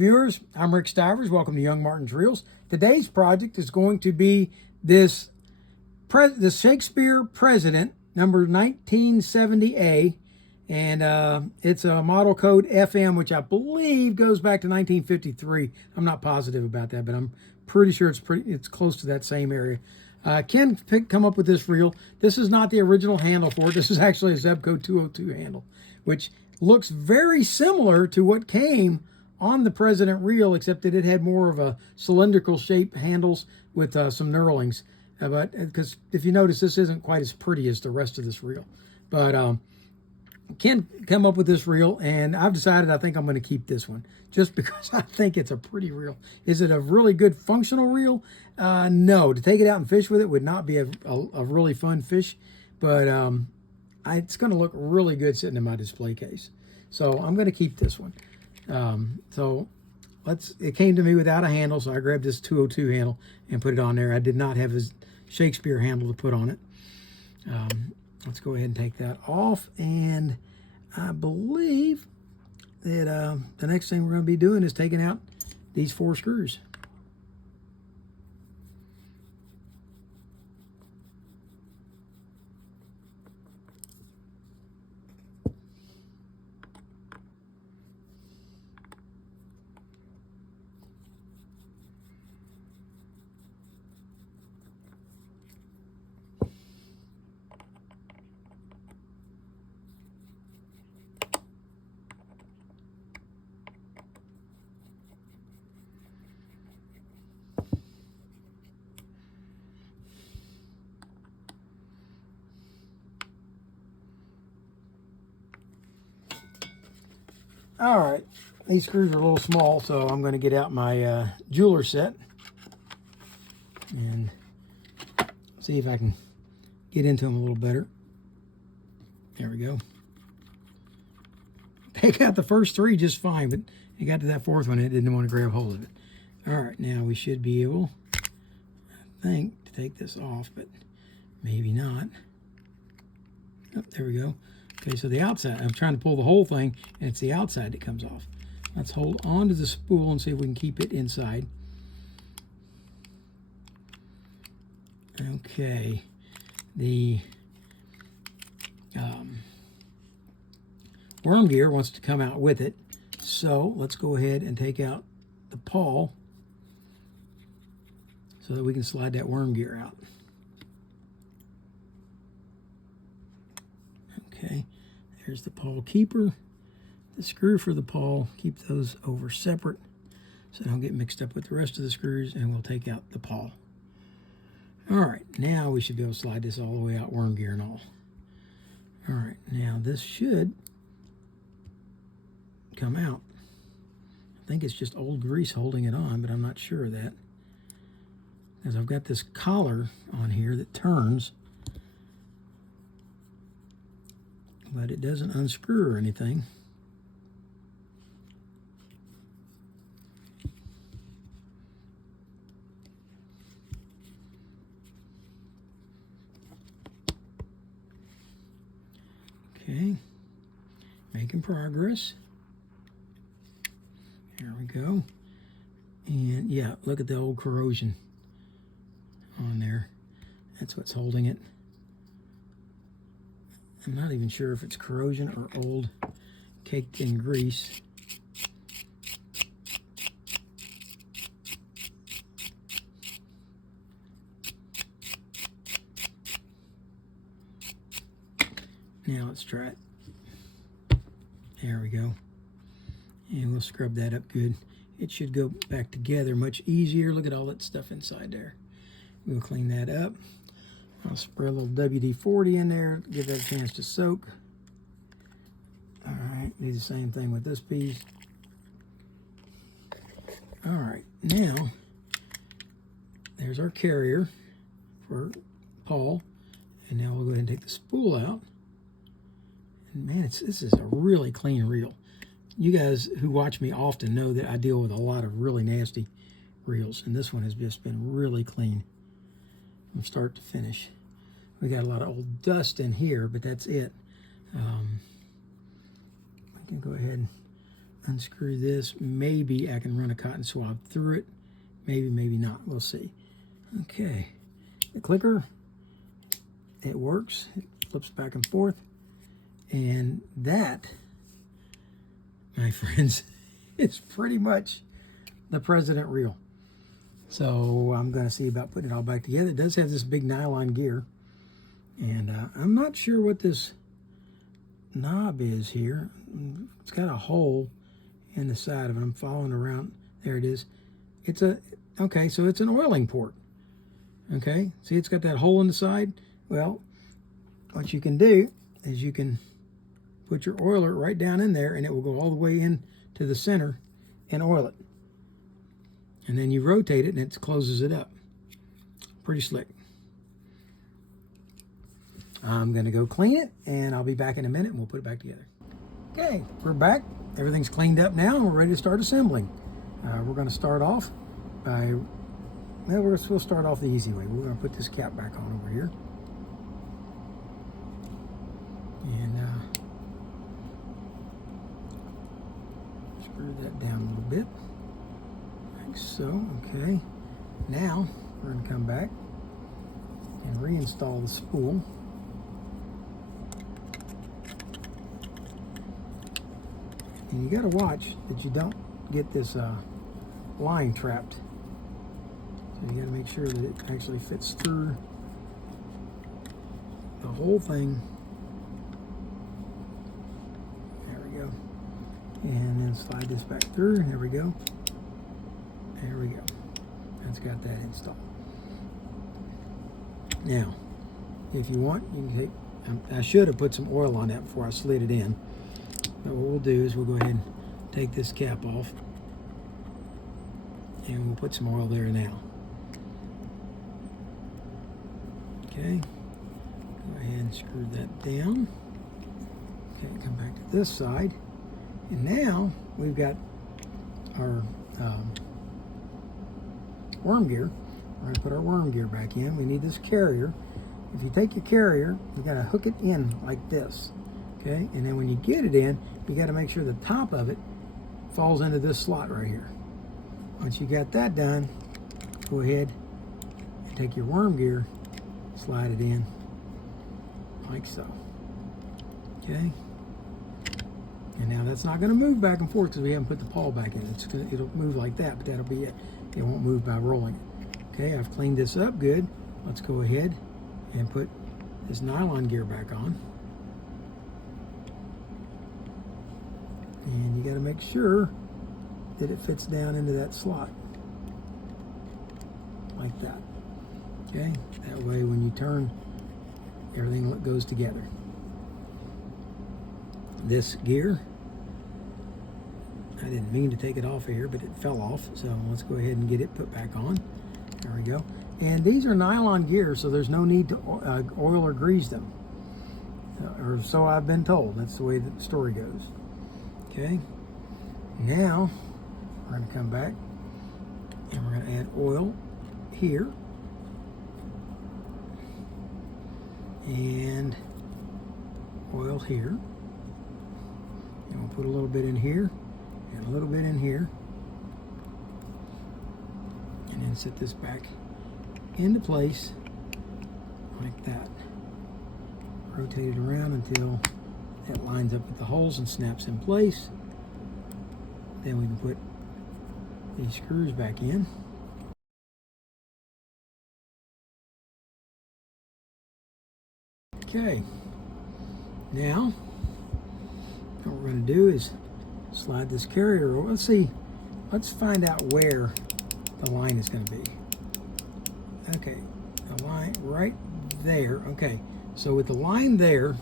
viewers, I'm Rick Stivers. Welcome to Young Martin's Reels. Today's project is going to be the Shakespeare President, number 1970A, and it's a model code FM, which I believe goes back to 1953. I'm not positive about that, but I'm pretty sure it's close to that same area. Ken come up with this reel. This is not the original handle for it. This is actually a Zebco 202 handle, which looks very similar to what came on the President reel, except that it had more of a cylindrical shape handles with some knurlings. But because if you notice, this isn't quite as pretty as the rest of this reel. But Ken come up with this reel, and I've decided I think I'm going to keep this one just because I think it's a pretty reel. Is it a really good functional reel? No. To take it out and fish with it would not be a really fun fish, but it's going to look really good sitting in my display case. So I'm going to keep this one. It came to me without a handle, so I grabbed this 202 handle and put it on there. I did not have his Shakespeare handle to put on it. Let's go ahead and take that off, and I believe that the next thing we're going to be doing is taking out these 4 screws. All right, these screws are a little small, so I'm going to get out my jeweler set and see if I can get into them a little better. There we go. Take out the first 3 just fine, but it got to that 4th one and it didn't want to grab hold of it. All right, now we should be able, I think, to take this off, but maybe not. Oh, there we go. Okay, so the outside, I'm trying to pull the whole thing, and it's the outside that comes off. Let's hold on to the spool and see if we can keep it inside. Okay, the worm gear wants to come out with it, so let's go ahead and take out the pawl so that we can slide that worm gear out. Okay, there's the pawl keeper. The screw for the pawl, keep those over separate so they don't get mixed up with the rest of the screws, and we'll take out the pawl. All right, now we should be able to slide this all the way out, worm gear and all. All right, now this should come out. I think it's just old grease holding it on, but I'm not sure of that, because I've got this collar on here that turns, but it doesn't unscrew or anything. Okay, making progress. There we go. And yeah, look at the old corrosion on there. That's what's holding it. I'm not even sure if it's corrosion or old caked in grease. Now let's try it. There we go. And we'll scrub that up good. It should go back together much easier. Look at all that stuff inside there. We'll clean that up. I'll spray a little WD-40 in there, give that a chance to soak. All right, do the same thing with this piece. All right, now there's our carrier for pawl, and now we'll go ahead and take the spool out. And man, this is a really clean reel. You guys who watch me often know that I deal with a lot of really nasty reels, and this one has just been really clean from start to finish. We got a lot of old dust in here, but that's it. We can go ahead and unscrew this. Maybe I can run a cotton swab through it. Maybe, maybe not. We'll see. Okay. The clicker, it works. It flips back and forth. And that, my friends, is pretty much the President reel. So I'm going to see about putting it all back together. It does have this big nylon gear. And I'm not sure what this knob is here. It's got a hole in the side of it. I'm following around. There it is. It's a, okay, so it's an oiling port. Okay, see it's got that hole in the side? Well, what you can do is you can put your oiler right down in there and it will go all the way in to the center and oil it. And then you rotate it and it closes it up. Pretty slick. I'm going to go clean it, and I'll be back in a minute, and we'll put it back together. Okay, we're back. Everything's cleaned up now, and we're ready to start assembling. We're going to start off by, well, we'll start off the easy way. We're going to put this cap back on over here. And screw that down a little bit, like so. Okay, now we're going to come back and reinstall the spool. And you got to watch that you don't get this line trapped. So you got to make sure that it actually fits through the whole thing. There we go. And then slide this back through. There we go. There we go. That's got that installed. Now, if you want, you can take, I should have put some oil on that before I slid it in. But what we'll do is we'll go ahead and take this cap off and we'll put some oil there now. Okay, go ahead and screw that down. Okay, come back to this side. And now we've got our worm gear. We're going to put our worm gear back in. We need this carrier. If you take your carrier, you got to hook it in like this. Okay, and then when you get it in, you got to make sure the top of it falls into this slot right here. Once you got that done, go ahead and take your worm gear, slide it in like so. Okay, and now that's not going to move back and forth because we haven't put the pawl back in. It'll move like that, but that'll be it. It won't move by rolling it. Okay, I've cleaned this up good. Let's go ahead and put this nylon gear back on. And you got to make sure that it fits down into that slot like that. Okay, that way when you turn, everything goes together. This gear, I didn't mean to take it off of here, but it fell off, so let's go ahead and get it put back on. There we go. And these are nylon gears, so there's no need to oil or grease them, or so I've been told. That's the way that the story goes. Okay, now we're going to come back and we're going to add oil here and oil here, and we'll put a little bit in here and a little bit in here, and then set this back into place like that. Rotate it around until that lines up with the holes and snaps in place. Then we can put these screws back in. Okay, now what we're going to do is slide this carrier over. Let's find out where the line is going to be. Okay, the line right there. Okay, so with the line there,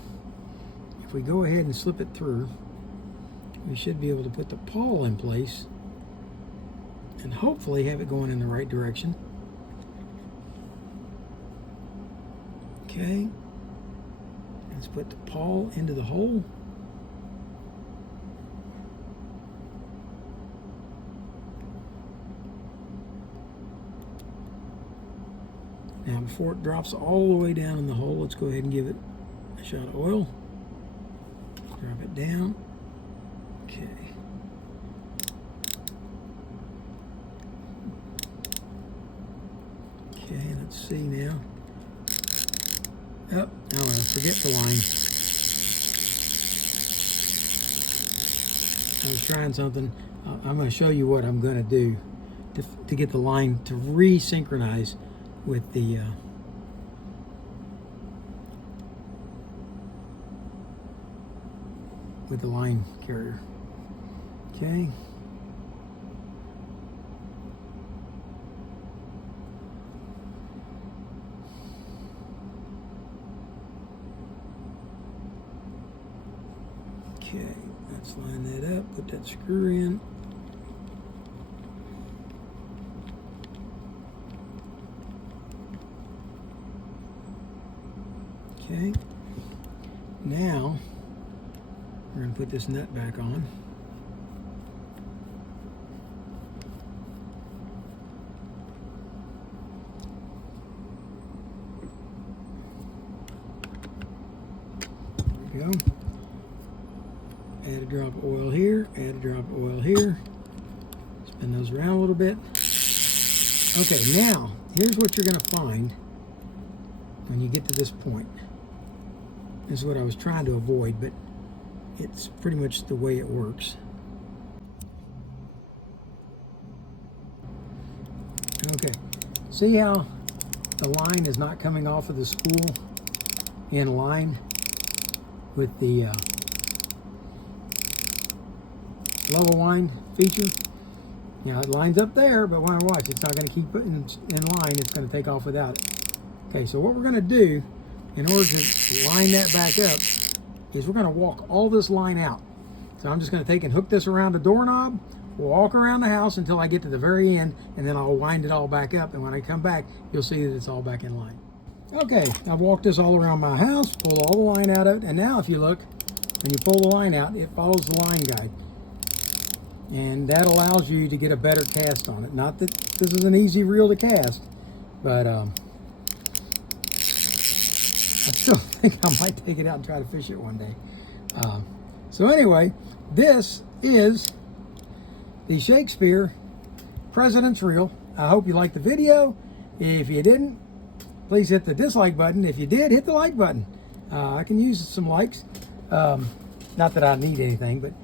if we go ahead and slip it through, we should be able to put the pawl in place and hopefully have it going in the right direction. Okay, let's put the pawl into the hole. Now before it drops all the way down in the hole, let's go ahead and give it a shot of oil. Drop it down. Okay. Okay, let's see now. Oh, no, forget the line. I was trying something. I'm going to show you what I'm going to do to get the line to resynchronize with the line carrier. Okay. Okay, let's line that up, put that screw in. Okay, now we're going to put this nut back on. There we go. Add a drop of oil here, add a drop of oil here. Spin those around a little bit. Okay, now, here's what you're going to find when you get to this point. This is what I was trying to avoid, but it's pretty much the way it works. Okay, see how the line is not coming off of the spool in line with the level line feature? Now it lines up there, but when I watch, it's not going to keep it in line. It's going to take off without it. Okay, so what we're going to do in order to line that back up is we're going to walk all this line out. So I'm just going to take and hook this around the doorknob, walk around the house until I get to the very end, and then I'll wind it all back up. And when I come back, you'll see that it's all back in line. Okay, I've walked this all around my house, pulled all the line out of it, and now if you look, when you pull the line out, it follows the line guide. And that allows you to get a better cast on it. Not that this is an easy reel to cast, but I still think I might take it out and try to fish it one day. So anyway, this is the Shakespeare President's Reel. I hope you liked the video. If you didn't, please hit the dislike button. If you did, hit the like button. I can use some likes. Not that I need anything, but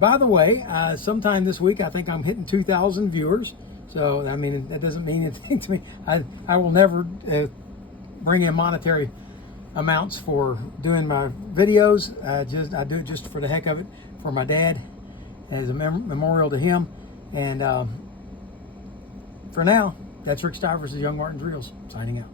by the way, sometime this week, I think I'm hitting 2,000 viewers. So, I mean, that doesn't mean anything to me. I will never bring in monetary amounts for doing my videos. I do it just for the heck of it, for my dad, as a memorial to him. And for now, that's Rick Stivers of Young Martin's Reels, signing out.